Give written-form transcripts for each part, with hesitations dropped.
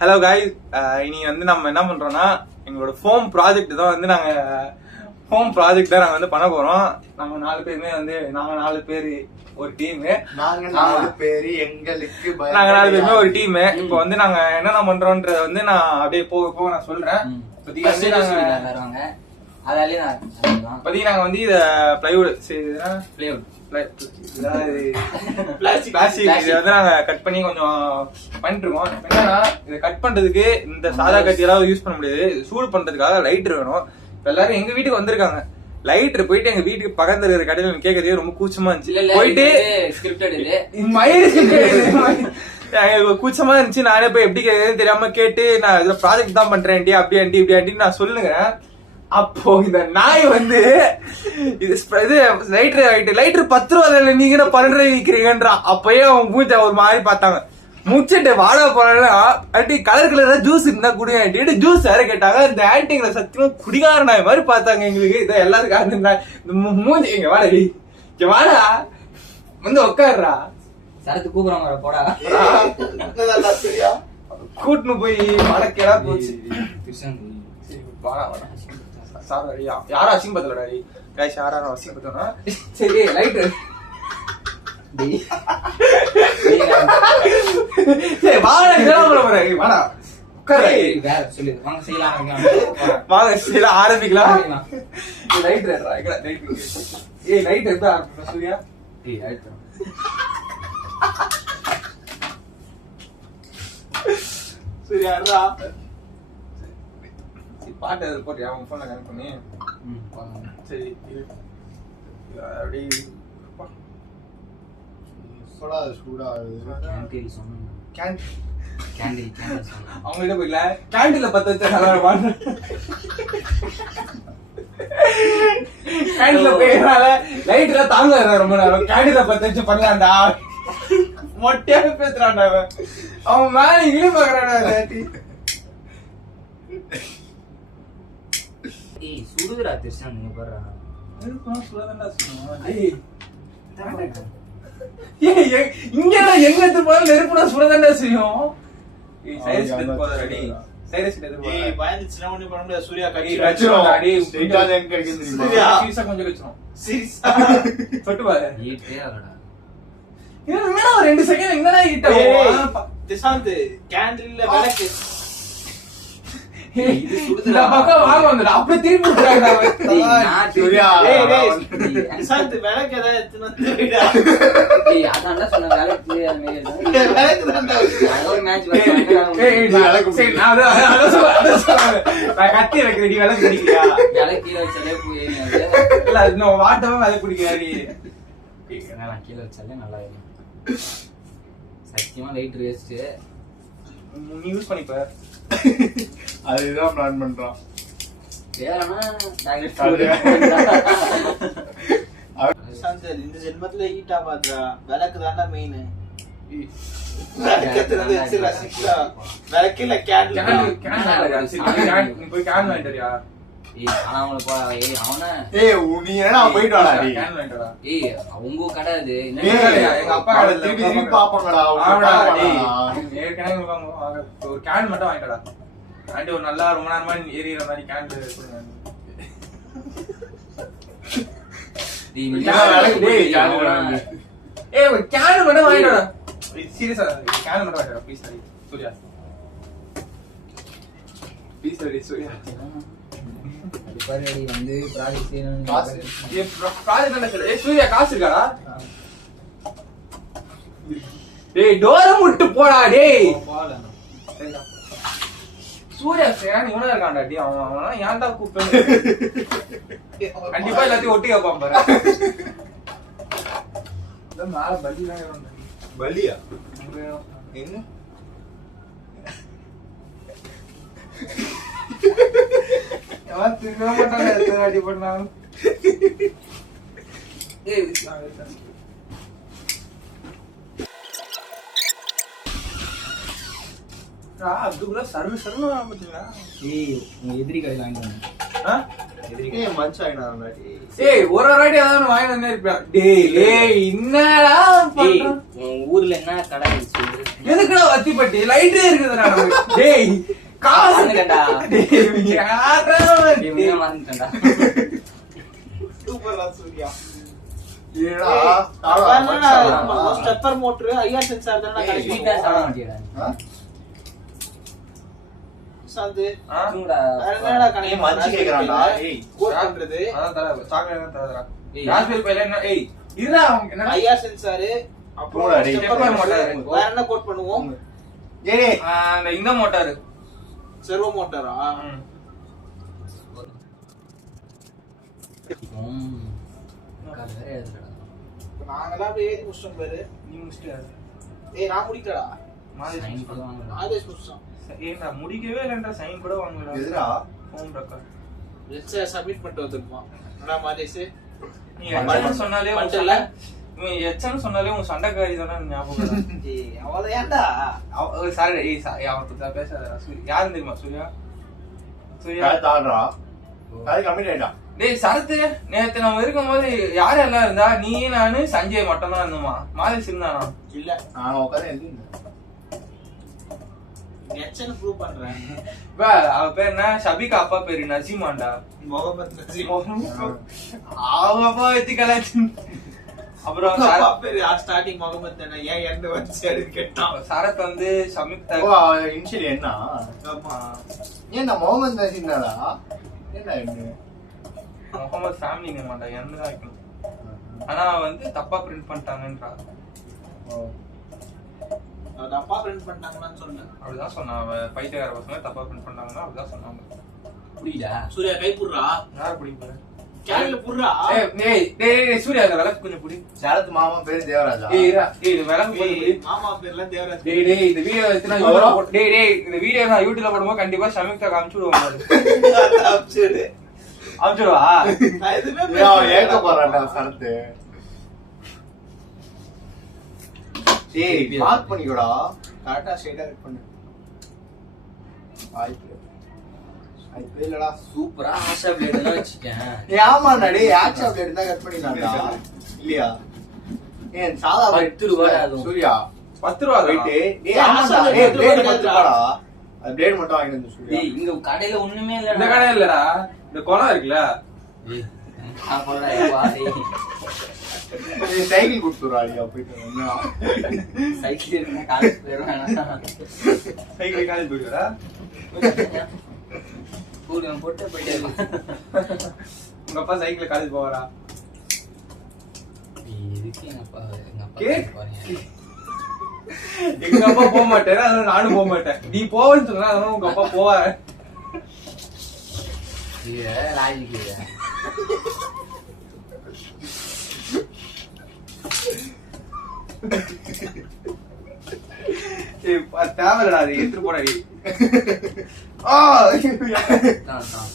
Hello guys, இனி வந்து நம்ம என்ன பண்றோம்னா எங்களோட ஃபோம் ப்ராஜெக்ட் தான் வந்து நாங்க பண்ண போறோம். நாங்க 4 பேருமே வந்து நாங்க 4 பேர் ஒரு டீம். நாங்க 4 பேரு எங்களுக்கு நாங்க 4 பேருமே ஒரு டீம். இப்போ வந்து நாங்க என்னென்ன பண்றோம்ன்றத வந்து நான் அப்படியே போக நான் சொல்றேன். இப்போதைக்கு நாங்க வந்து இத பிளாஸ்டிக் இதை வந்து நாங்க கட் பண்ணி கொஞ்சம் பண்ணிட்டு இருக்கோம். என்னன்னா இதை கட் பண்றதுக்கு இந்த சாதா கத்தி எல்லாம் யூஸ் பண்ண முடியாது. சூடு பண்றதுக்காக லைட்டர் வேணும். எல்லாரும் எங்க வீட்டுக்கு வந்திருக்காங்க. லைட்டர் போயிட்டு எங்க வீட்டுக்கு பக்கத்துல இருக்கிற கடையில கேட்கறதே ரொம்ப கூச்சமா இருந்துச்சு. போயிட்டு கூச்சமா இருந்துச்சு. நானே போய் எப்படி கேட்கறதுன்னு தெரியாம கேட்டு நான் இதுல ப்ராஜெக்ட் தான் பண்றேன் அப்படி இப்படி நான் சொல்லுங்க. அப்போ இந்த நாய் வந்து இது லைட்டர் 10 ரூபா நீங்க 12 ரூபாய் விற்கிறீங்கன்றான். அப்பயே அவங்க மூச்ச ஒரு மாதிரி பார்த்தாங்க. முச்சிட்டு வாடா போனா ஆண்டி கலர் ஜூஸ் இருந்தா குடிங்க ஜூஸ் வேற கேட்டாங்க. இந்த ஆன்டிங்களை சத்தியமா குடிகார நாய் மாதிரி பார்த்தாங்க எங்களுக்கு. இதை எல்லாருக்கும் மூஞ்சி இங்க வாடா இங்க வாடா வந்து உட்காருறா சரத்து கூப்பிடுறாங்க போடா கூட்டுன்னு போய் வடக்கேடா போச்சு. யாரும் அசிங்க பத்தலடா கைஸ், யாரும் அசிங்க பத்தனா. சரி லைட் சரி வாடா வாடா ஆரம்பிக்கலாம். லைட் லைட் எப்படி ஆரம்பிக்கலாம் சூர்யா? சூர்யா பாட்டு போட்டியா உங்க போன்ல கனெக்ட் பண்ணி? சரி அப்படி அவங்கள்ட்ட போயில கேண்டீன்ல பத்த வச்ச கேண்டீன்ல போயிடறால லைட் எல்லாம் தாங்க ரொம்ப நேரம். கேண்டீன்ல பத்த வச்சு பண்ணலாம்டா. மொட்டையாவே பேசுறான்டா அவன் மேல இங்கிலி பாக்குறான்டா. சுடுதுடா திருஷ்டான் நீங்க பாரு. இங்க எங்க போனாலும் நெருப்புனா சுடதாண்டா செய்யும். சூர்யா ஒரு 2 செகண்ட் என்னடா ஹீட் கேண்டில்ல விளக்கு அப்படி திரும்பி கத்தி வைக்கிறீ விளக்கு பிடிக்கிறியா? வாட்டமா விளக்கு பிடிக்கிறாரு. கீழே வச்சாலே நல்லா இருக்கும். சத்தியமா லைட் வேஸ்ட். நீ யூஸ் பண்ணிப்ப. அதுதான் பிளான் பண்றான். இந்த ஜென்மத்துல ஹீட்டா பாத்துறா விளக்கு தாண்டா மெயின். விளக்கு இல்ல போய் கேன் வாங்கிட்டறியா? அவங்க கடை அது எங்க அப்பா ஒரு கேன் மட்டும் வாங்கிட்டடா. ஆண்டி ஒரு நல்லா ரொம்ப நேரமா எரியற மாதிரி கேன் கொடுங்க. ஒரு கேன் மட்டும் வாங்கிட்டடா. சீரியஸா கேன் மட்டும் வாங்கிட்டடா ப்ளீஸ். சூர்யா ப்ளீஸ் சூர்யா வந்து சூர்யா காசு இருக்காடா? டேய் டோர முட்டு போடா டேய். சூர்யா சேன் இவனா இருக்கான்டா டி. அவன் ஏன்டா கூப்பிட்டு கண்டிப்பா எல்லாத்தையும் ஒட்டி வைப்பான் பாரு. மேல பலிலாம் பலியா என்ன திரும்ப மாட்டாங்க அடி பண்ணாலும். அதுக்குள்ள சர்வ பாத்தீங்களா? எதிரி கடையில் வாங்கிட்டு மஞ்ச ஆயினா ஒரு வாட்டி ஏதாவது வாங்கி இருப்பேன். டேய் என்னடா ஊர்ல என்ன கடை எதுக்குடா வத்திப்பட்டி லைட்டே இருக்குதுடா நமக்கு. டேய் காசு மறந்துட்டேன்டா. டேய் யாரா நீ உண்மையா மறந்துட்டேன்டா. சூப்பர்டா சூர்யா. ஏடா ஸ்டெப்பர் மோட்டர் ஐஆர் சென்சார் தானே வீட்டா சாப்பிட மாட்டியாடா? சாந்து ஆ? தூங்குடா. வேற என்னடா கணக்கு ஏய், மச்சி கேக்குறான்டா. ஏய். கோட் பண்றது அதான் தர சாக்லேட் தான் தரதுடா. ஏய். ராஸ்பெரி பைல என்ன ஏய் இருடா அவங்க என்ன ஐஆர் சென்சார் அப்புறம் போடா, டேய். stepper stepper motor. motor. வேற என்ன கோட் பண்ணுவோம்? ஏய் இந்த மோட்டார் செர்வோ மோட்டாரா? கதை வேற எழுதுறடா. நாங்கலாம் அப்படியே எழுதி முடிச்சிட்டோம் பாரு. நீ முடிச்சிட்டியா? ஏய் நான் முடிக்கலடா. சைன் கூட வாங்கடா. ஆதேஷ் முடிச்சான். ஏன்டா முடிக்கவே இல்லைன்றா சைன் கூட வாங்கலடா. எதுடா ஹோம் ரெக்கார்ட். ரெஜிஸ்டர் சப்மிட் பண்ணிட்டு வந்திருப்பான். என்னடா மாதேஷ்? நீ எச்சன்னு சொன்னாலே உன் மண்டல. சண்டை- இவன் எச்சன்னு சொன்னாலே உன் சண்டைக்காரி தானே ஞாபகம் வரும். ஏய் அவள ஏன்டா? சாரி ஏய் அவன் பத்தி பேசாதடா. சூர்யா யாருன்னு தெரியுமா சூர்யா? சூர்யா கால் தாடுறா கால் கம்மிட் ஆயிட்டா டேய் சரத்து நேத்து நம்ம இருக்கும்போது யார் எல்லாம் இருந்தா நீ நானு சஞ்சய் மட்டும் தான் இருந்தோமா? மாதேஷ் இருந்தானா? இல்ல நான் உட்காந்து எழுதிருந்தேன் எச்சன் ப்ரூவ் பண்றேன். இப்ப அவ பேர் என்ன? ஷபிகா அப்பா பேரு நசீமாண்டா. முகமது நசீம். அவ அப்பா வச்சு கலாச்சு. அப்புறம் அப்பா பேரு ஸ்டார்டிங் முகமது தானே, ஏன் என்ன வந்து அப்படின்னு கேட்டான். சரத் வந்து சமிக்தா. ஓ இனிஷியல் என்ன ஆமா. ஏன்டா முகமது நசீம்தாடா ஏன்டா என்ன முகமது ஃபேமிலி நேம் மாட்டா என்ன தான் வைக்கணும். ஆனா வந்து தப்பா பிரிண்ட் பண்ணிட்டாங்கன்றா. அது அப்பா பிரிண்ட் பண்ணிட்டாங்கன்னு சொன்னேன். அப்படிதான் சொன்னான். அவ பைத்தியக்கார பசங்க தப்பா பிரிண்ட் பண்ணாங்கன்னா அப்படிதான் சொன்னாங்க. புரியுதா? சூர்யா கை புடுறா. யார் பிடிப்பாரு? கேள்வில புடுறா. டேய் சூர்யா அந்த விளக்கு கொஞ்சம் பிடி. சரத் மாமா பேரு தேவராஜா ஏய் இரா டேய் இந்த விளக்கு கொஞ்சம் பிடி. மாமா பேர்ல தேவராஜ். டேய் இந்த வீடியோ எடுத்து நான் யூடியூப்ல போடு. டேய் இந்த வீடியோ நான் யூடியூப்ல போடும்போது கண்டிப்பா ஷமிக்தா காமிச்சு விடுவாங்க. அப்செட். அமிச்சுடுவா? நான் எதுவுமே அவன் ஏக்க போறான்டா சரத்து ஏய் மார்க் பண்ணிக்கோடா கரெக்டா ஸ்ட்ரைட்டா கட் பண்ணு வாய்ப்பு இல்லடா சூப்பரா ஆஷா பிளேட் எல்லாம் வச்சுக்கேன். ஆமாடா டேய் ஆக்ஷா பிளேட் தான் கட் பண்ணிடலாம்டா இல்லையா ஏன் சாதா பத்து ரூபாடா அதுவும். சூர்யா 10 ரூபா போயிட்டு தான். டேய் ஆமாடா டேய் பிளேட் மட்டும் ரூபாடா அது பிளேட் மட்டும் வாங்கிட்டு வந்து சூர்யா டேய் இங்க கடையில ஒண்ணுமே இல்லடா. இந்த கடை இல்லடா. இந்த குளம் இருக்குல்ல. ஏய் நான் போறடா எப்பா டேய். டேய் சைக்கிள் கொடுத்துறா நீ போயிட்டு என்ன சைக்கிள் எடுத்து காலேஜ் போயிடுவேன். சைக்கிள் காலேஜ் போயிடுவா? கூலியம் போட்டு போயிட்டே உங்க அப்பா சைக்கிள் காலேஜ் போவாரா? எதுக்கு எங்க அப்பா கேக். பாருங்க. எங்க அப்பா போக மாட்டாரு, அதனால நானும் போக மாட்டேன். நீ போவேன்னு சொன்னா அதனால உங்க அப்பா போவாரு. இது லாஜிக் இல்ல. தேவையில்லடா அது எடுத்துட்டு போடா நீ. தான் தான்.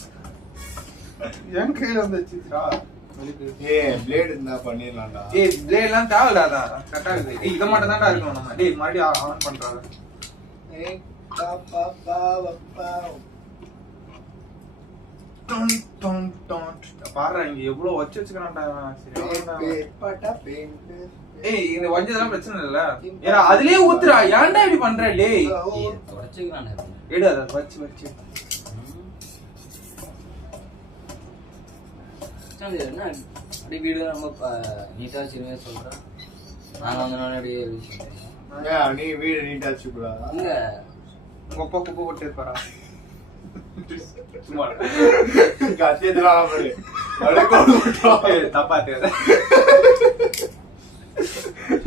என் கையில வந்துச்சுடா. ஏய் பிளேட் இருந்தா பண்ணிடலாம்டா ஏய் பிளே எல்லாம் தேவையில்லாதா? கரெக்டா இருக்கு. ஏய் இத மட்டும் தான்டா இருக்கணும் நம்ம. டேய் மறுபடியும் ஆன் பண்றாங்க. ஏய் பாப்பா பாப்பா டன் டன் டன். பாருடா இங்க எவ்வளவு வச்சுக்கறான்டா. சரி. பட்டா பெயிண்ட் ஏய் இந்த வஞ்சதெல்லாம் பிரச்சனை இல்ல. ஏன்னா அதுலயே ஊத்துறா. ஏன்டா இப்படி பண்ற டேய்? ஏய் தொடச்சுக்கலாம்டா. எடு அத வச்சு வச்சு. என்ன அப்படி வீடு ரொம்ப நீட்டா வச்சிருவேன் சொல்றேன். நாங்க வந்தோடனே அப்படியே விஷயம் நீ வீடு நீட்டா வச்சுக்கூடா அங்க உங்க அப்பா குப்பை போட்டு இருப்பாரா? சும்மா கத்தியதுலாம் ஏய், தப்பா தெரியாது.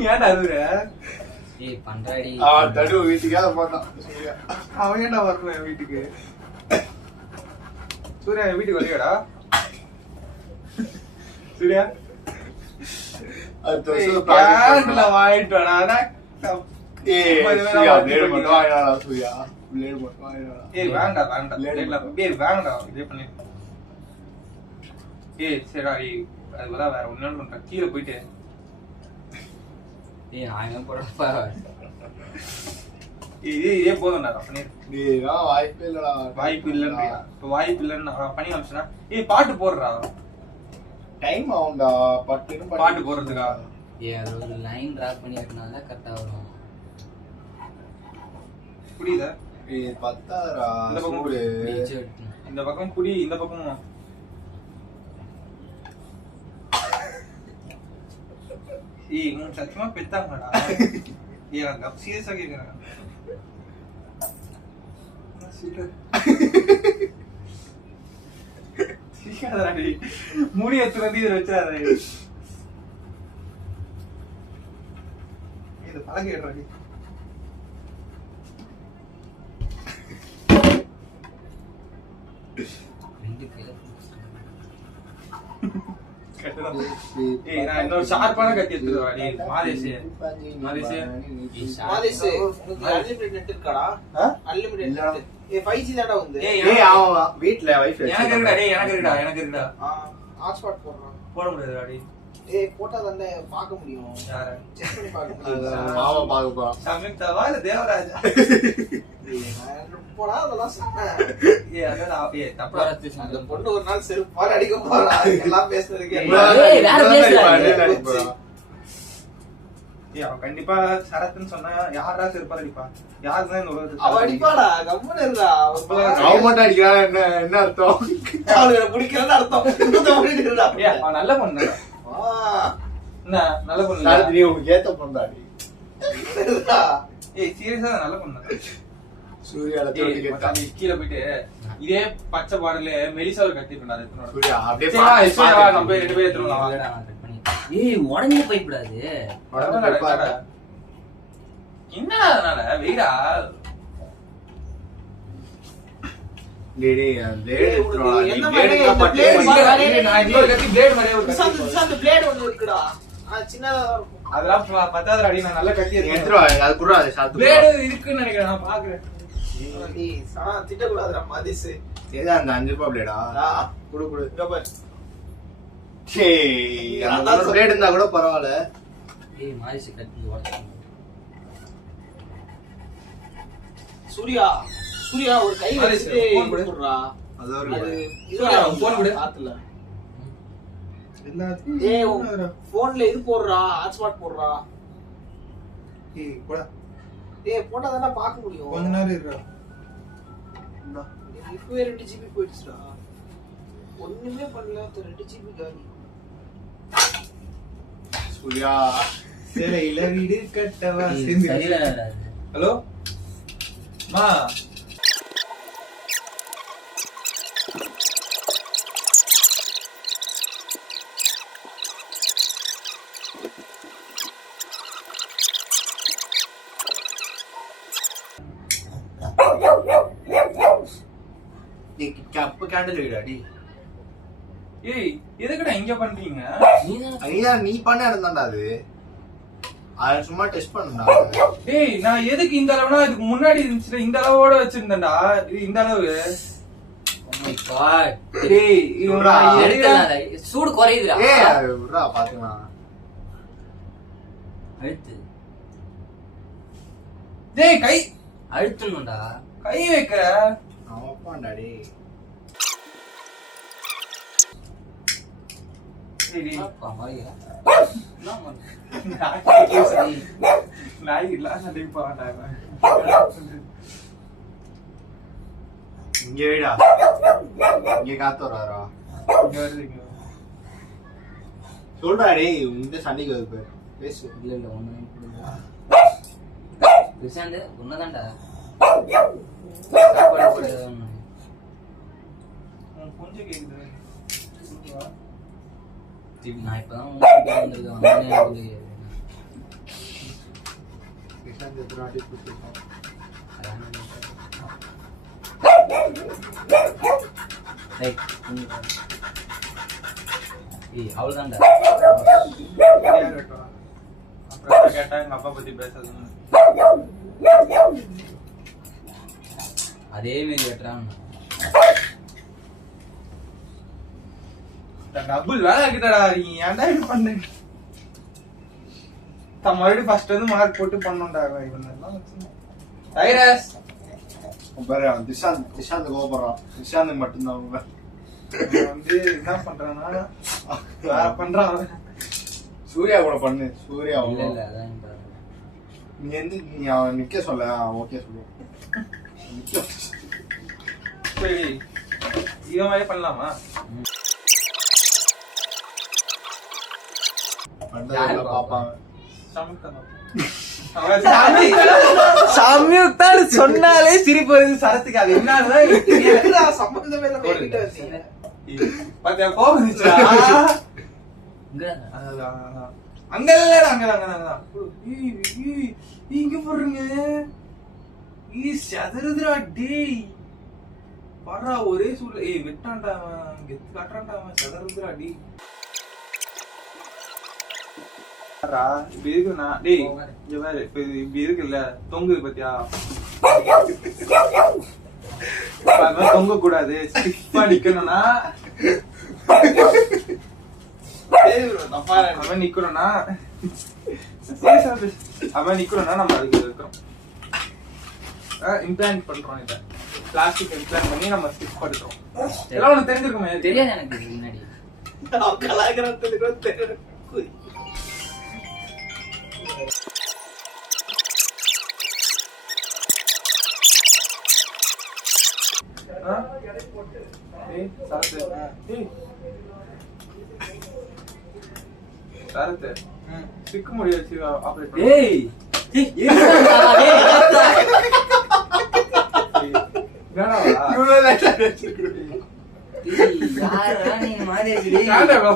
ஏன்டா அதுற? ஏய் பண்றாடி. தடு வீட்டுக்காக போட்டான் அவன் ஏன்டா வரணும் என் வீட்டுக்கு? சூர்யா என் வீட்டுக்கு வரையாடா? சூர்யா கேன்ல வாங்கிட்டு வாடா. அதான் ஏய் வேண்டாம் வேண்டாம். ஏய் வேண்டாம் இதே பண்ணி. ஏய் சரிடா. ஏய் அதுதான் வேற ஒண்ணு பண்றேன். கீழே போயிட்டு ஏய் நான் எங்க போறப்பா. இதே போதும்டா பண்ணிடு. வாய்ப்பே இல்லடா வாய்ப்பு இல்லைன்றியா? இப்ப வாய்ப்பு இல்லைன்னு நான் பண்ணி காமிச்சேன்னா ஏய் பாட்டு போடுறா. டைம் ஆகும்டா பட்டுன்னு பாட்டு போடுறதுக்கா? ஏய் அது ஒரு லைன் டிரா பண்ணி வைக்கனால கரெக்டா வரும். புரியுதா? பத்தாதரா இந்த பக்கம் சூடு. இந்த பக்கம் புடி, இந்த பக்கமும். ஏய் உன் சத்தியமா பெத்தாங்கடா. ஏய் நான் சீரியஸா கேக்குறேன். முடி எத்து வந்து இதில் வச்சாரு. இது பழகிடுறாடி. ஏய் நான் இன்னொரு ஷார்ப்பான கத்தி எடுத்துடுவாடி. மாதேஷ் அன்லிமிட்டட் நெட் இருக்காடா? Unlimited net. 5G தான்டா வந்து. ஏய் ஆமா வீட்ல வைஃபை எனக்கு இருக்குடா. டேய் எனக்கு இருக்குடா. ஹாட்ஸ்பாட் போடுறான். போட முடியாதுடாடி. ஏய் போட்டா தானே பார்க்க முடியும். யார செக் பண்ணி பார்க்க முடியும். மாமா பாக்குப்பா. சம்யுக்தாவா இல்ல தேவராஜா? போடா அதெல்லாம் சொன்னேன். ஏய் அதான் ஏய் தப்பா அந்த பொண்ணு ஒரு நாள் செருப்பால அடிக்க போறா. எல்லாம் பேசுறதுக்கு ஏய் வேற பேசுறா. ஏய் அவ கண்டிப்பா சரத்னு சொன்னா யாரா செருப்பால அடிப்பா? யாருதான் இந்த உலகத்துல அவ அடிப்பாடா. கம்மன் இருந்தா. அவ மட்டும் அடிக்கிறா என்ன அர்த்தம்? அவளுக்கு பிடிக்கலன்னு அர்த்தம். இன்னும் பண்ணிட்டு இருக்கா. ஏய் அவ நல்ல பொண்ணு. என்ன நல்ல பொண்ணு? சாரதி உங்களுக்கு ஏத்த பொண்டாடி. ஏய் சீரியஸா நல்ல பொண்ணு. சூர்யால தோட்டி கேட்டா. நீ கீழ போயிட்டு இதே பச்சை பாடல மெலிசா ஒரு கட்டி பண்ணாரு. சூர்யா அப்படியே வா நம்ம போய் ரெண்டு பேர் எடுத்துறோம். ஏய் உடனே போய்விடாது. என்ன அதனால வெயிடா டேடி என்ன மாதிரி இந்த பிளேட் மாதிரியே ஒரு கத்தி. அந்த பிளேட் ஒன்னு இருக்குடா. சின்னதா இருக்கும். அதெல்லாம் பத்தாத அடி. நான் நல்ல கத்தி எடுத்துருவா அது குடுறா அது சாத்து பிளேட் இருக்குன்னு நினைக்கிறேன். நான் பாக்குறேன். திட்ட கூடாதுடா மதிஸ். ஏதா அந்த 5 ரூபாய் பிளேடா குடு குடு. இங்க பாரு. டேய் அந்த பிளேட் இருந்தா கூட பரவாயில்ல. ஏய் மாரிஸ் கத்தி ஓடுது. சூர்யா ஒரு கை வச்சிட்டு போடுறா. அது ஒரு இதுடா போன் கொடு. ஆத்துல. ஏய் போன்ல இது போடுறா. ஹாட்ஸ்பாட் போடுறா. ஏய் போடா. ஏய் போட்டா தான பார்க்க முடியும். கொஞ்ச நேரம் இருடா. இப்பவே 2 GB போயிடுச்சுடா. ஒண்ணுமே பண்ணல. 2 GB காலி. சூர்யா சிலையில வீடு கட்டவா. சரியில்லை. ஹலோ மா. கப்பு கேண்டில் வைடாடி. ஏய் எதுக்குடா இங்க பண்றீங்க? நீ பண்ண இடம்தான்டா அது. அது சும்மா டெஸ்ட் பண்ணா. டேய் நான் எதுக்கு இந்த அளவுனா இதுக்கு முன்னாடி இருந்துச்சு. இந்த அளவோட வச்சிருந்தேன்டா. இது இந்த அளவு. Oh my god. டேய் இவரா எடுக்கலாம்டா. சூடு குறையுதுடா. ஏய் விட்றா பாத்துக்கலாம். அழுத்து. டேய் கை அழுத்தணும்டா. கை வைக்கிற. ஆமாடா டேய். டேய் அப்பா மாரியா. நாய் இல்ல சண்டை போறான்டா. இங்க வைடா. இங்க காத்து வராரா. இங்க வருது. சொல்றா டேய் இந்த சண்டைக்கு வருது பேர். பேசு. இல்ல ஒண்ணு பிரசாந்த் உன்னதான்டா. சாப்பாடு போடுறேன். கொஞ்சம் கேக்குது. நான் இப்பதான் உங்களுக்கு வந்திருக்கேன். கிருஷ்ணன் எத்தனாட்டி கூப்பிட்டுருக்கோம். ஏய் அவ்வளவுதான்டா. அப்புறம் கேட்டா எங்க அப்பா பத்தி பேசுறது. அதே மாதிரி வெட்டுறான். டபுள் வேலை கிட்டடா. நீ ஏன்டா இது பண்ண? மறுபடியும் ஃபர்ஸ்ட் வந்து மார்க் போட்டு பண்ணோம்டா. வைரஸ் பாரு அவன் திஷாந்த் கோபப்படுறான். திஷாந்த் மட்டும்தான் அவங்க வந்து என்ன பண்றான்னா வேற பண்றான். சூர்யா கூட பண்ணு. சூர்யா இல்ல இல்ல அதான் நீ எந்த நீ அவன் நிக்க சொல்ல ஓகே சொல்லு. சரி இத மாதிரி பண்ணலாமா? பண்றத பாப்பாங்க. சம்யுக்தான்னு சொன்னாலே சிரிப்பு வருது சரத்துக்கு. அது என்னதான் சம்பந்தமே இல்லாம என்கிட்ட வந்தீங்க. பாத்தியா கோபம் வந்துச்சா? அங்க இல்ல அங்கதான் இங்க போடுறீங்க. சதுரதுரா டேய் வர்றா ஒரே சூழ்ல. வெட்டான்டா அவன் கெத்து காட்டுறான்டா அவன். சதுரதுரா டி இப்படி இருக்குண்ணா டேய் இங்க பாரு. இப்ப இது இப்படி இருக்குல்ல தொங்குது பாத்தியா? தொங்க கூடாது. ஸ்டிஃபா நிக்கணும்னா அவன் நிக்கணும்னா அவன் நிக்கணும்னா நம்ம அதுக்கு இருக்கிறோம். இம்ப்ளான்ட் பண்றோம். இத பிளாஸ்டிக் இம்ப்ளான்ட் பண்ணி நம்ம ஸ்டிச் பண்றோம். எல்லாம் உனக்கு தெரிஞ்சிருக்குமே. தெரியாது எனக்கு முன்னாடி. கலாகரத்துக்கு கூட தெரியும். சரத்து சிக்கு முடி வச்சு ஆபரேட் டேய்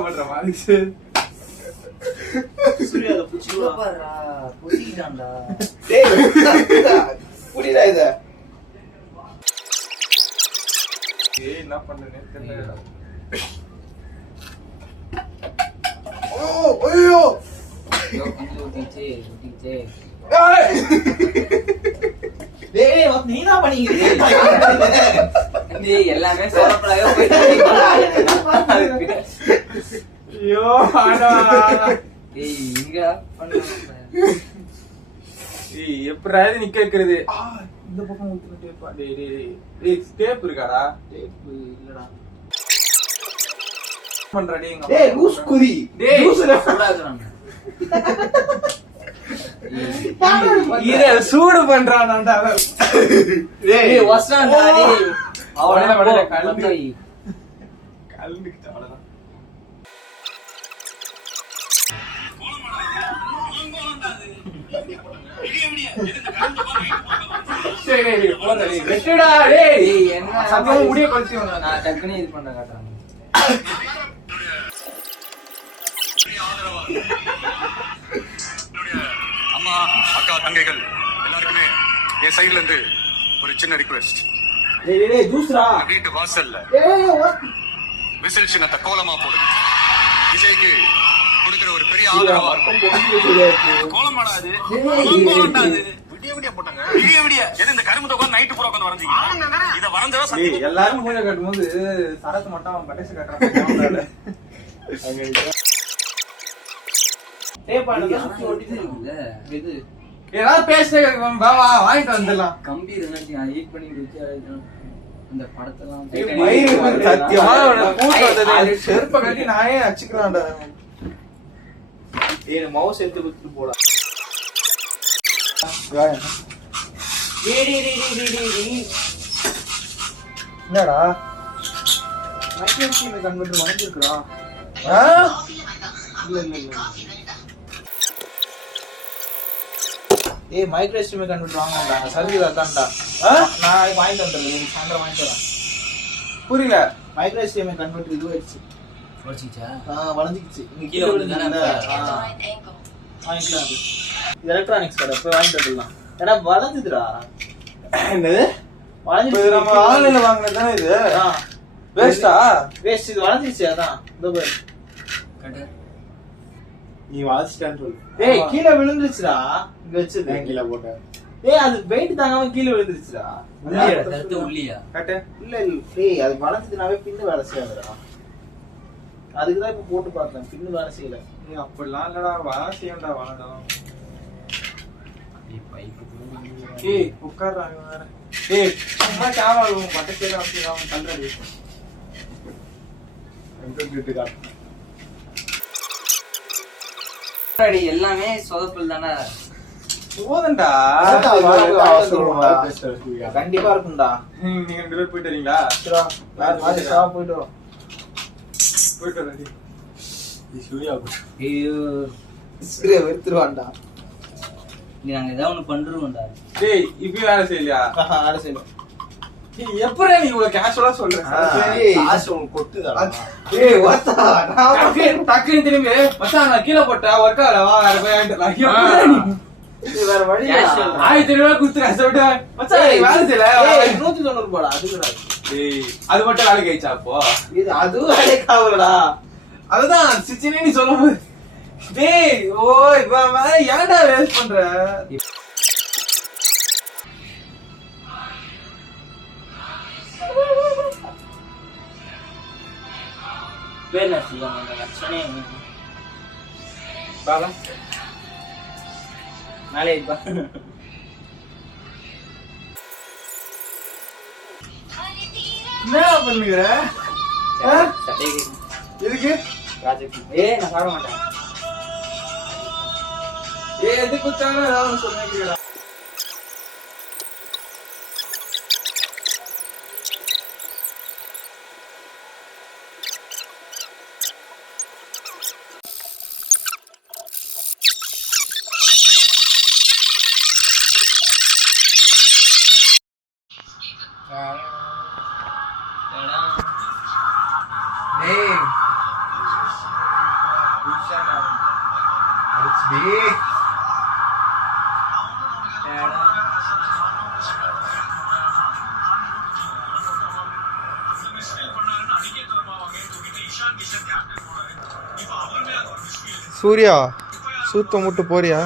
பண்ற மாதிரி சூர்யாவை புடிச்சுடுவா. புடிச்சிட்டான்டா. புரியல இத. என்ன பண்றேன்னு தெரியல. ஐயோ ஊத்திச்சே. டேய் நீ என்ன பண்ணீங்க? எல்லாமே சோளப்படாக போயிட்டு ஐயோ ஆடா. இங்க எப்படா நிக்க வைக்கிறது? இந்த பக்கம் ஊத்துன டேப்பா. டேய் டேப் இருக்காடா? டேப் இல்லடா. பண்றா டேய். டேய் லூஸ் குதி. டேய் இத சூடு பண்றான்டா அவன். டேய் வஸ்டான்டா டேய். அவன அவன கலந்து வை. கலந்துக்கிட்ட அவ்வளவுதான். சரி போடா டேய். வெட்டுடா டேய். என்ன சத்தியமா முடிய கொளுத்தி வந்தா. நான் டக்குனே இது பண்ண காட்டுறேன். அம்மா அக்கா தங்கைகள் எல்லாருக்குமே என் சைடுல இருந்து ஒரு சின்ன ரிக்வெஸ்ட். டேய் ஜூஸ்ரா. வீட்டு வாசல்ல டேய் விசில் சின்னத்தை கோலமா போடுங்க. விஜய்க்கு கொடுக்கிற ஒரு பெரிய ஆதரவா கோலம் போடாது. விடிய விடிய போட்டாங்க. விடிய விடிய எது இந்த கரும்பு தொகை நைட்டு பூரா உட்காந்து வரைஞ்சீங்க. இத வரைஞ்சதா டேய் எல்லாரும் மூஞ்ச காட்டும்போது சரத்து மட்டும் அவன் பட்டேச காட்டுறான். டேப் ஆனது சுத்தி ஒட்டிட்டு இருக்குல்ல. இது ஏதாவது பேச வா வாங்கிட்டு வந்துடலாம். கம்பி ரெண்டாட்டி ஹீட் பண்ணி வச்சு அந்த படத்தெல்லாம் மயிறு சத்தியமா கூட்டு வந்தது. செருப்ப கட்டி நானே அடிச்சுக்கிறான்டா. ஏய் மவுஸ் எடுத்து குடுத்து போடா. என்னடா மைக்ரோஸ்கோப் கன்வெர்ட்டர் வாங்கிருக்கா? இல்ல ஏய் மைக்ரோஸ்கோப் கன்வெர்ட்டர் வாங்குறாங்க. சர்வீஸ் அதான்டா. நான் வாங்கிட்டு வந்துறேன். சாயந்தரம் வாங்கிட்டு வரேன். புரியல. மைக்ரோஸ்கோப் கன்வெர்ட்டர் இது ஆயிடுச்சு. வச்சிச்சா? வளைஞ்சிக்கிச்சு. இங்க கீழ கீழ விழுந்தானே. விழுந்தானே. வாங்கிக்கலாம் அது. இது எலக்ட்ரானிக்ஸ் கடை. போய் வாங்கிட்டு வந்துடலாம். ஏன்னா வளைஞ்சுதுடா. என்னது? வளைஞ்சிச்சு. நம்ம ஆன்லைன்ல வாங்குனது தானே இது? வேஸ்டா? வேஸ்ட். இது வளைஞ்சிச்சு. அதான் இதோ பாரு. கட்டு. நீ வாசிட்டான்னு சொல்லு. டேய் கீழ விழுந்துருச்சுடா. இங்க வச்சது. நான் கீழே போட்டேன். டேய் அது வெயிட் தாங்காம கீழ விழுந்துருச்சுடா. உள்ளியா கருத்து உள்ளியா? கட்டு. இல்ல டேய் அது வளைஞ்சதுனாவே பின்னு வேலை செய்யாதுடா. அதுக்கு தான் இப்ப போட்டு பார்த்தேன். பின்னு வேலை செய்யல. நீ அப்படிலாம் இல்லடா. வாழ செய்யண்டா வாழலாம். ஏய் உட்கார்றா வேற. ஏய் சும்மா கேவலம் பட்டச்சேரி அப்படியே அவன் கல்றடி. எல்லாமே சொதப்பல் தானே. போதண்டா கண்டிப்பா இருக்கும்டா. நீங்க 2 பேர் போயிட்டு வரீங்களா? சரிடா. போயிட்டு வரோம். போயிட்டு வரேன். ஐயோ வெறுத்துருவான்டா. நீ நாங்க ஏதாவது ஒண்ணு பண்றோம்டா. டேய் இப்பயும் வேலை செய்யலையா? வேலை செய்யணும். எப்படா நீ இவ்வளவு கேஷுவலா சொல்ற? காசு உனக்கு கொட்டுதா? டக்குன்னு திரும்பி மச்சான் நான் கீழே போட்டா ஒர்க் ஆகல வா வேற போய் வாங்கிட்டு வேற வழி இல்ல. 1500 ரூபாய் குடுத்துறேன் சொல்லிட்டு மச்சான் நீ வேலை செய்யல 190 ரூபாடா. அது கிடையாது. டேய் அது மட்டும் வேலைக்கு ஆயிடுச்சா அப்போ? இது அதுவும் வேலைக்கு ஆகுதுடா. அதுதான் சிச்சினே நீ சொல்லும் போது டேய் ஓ இவன் வேற ஏன்டா வேஸ்ட் பண்ற? பேர் நசியா அந்த லட்சணே பாலா நாளே பா. என்ன பண்ணுகிற? எதுக்கு? நான் சாப்பிட மாட்டேன். எது குத்தாலும் ஏதாவது சொல்லிக்கிறா. டேய் சூர்யா சூத்த முட்டு போறியா?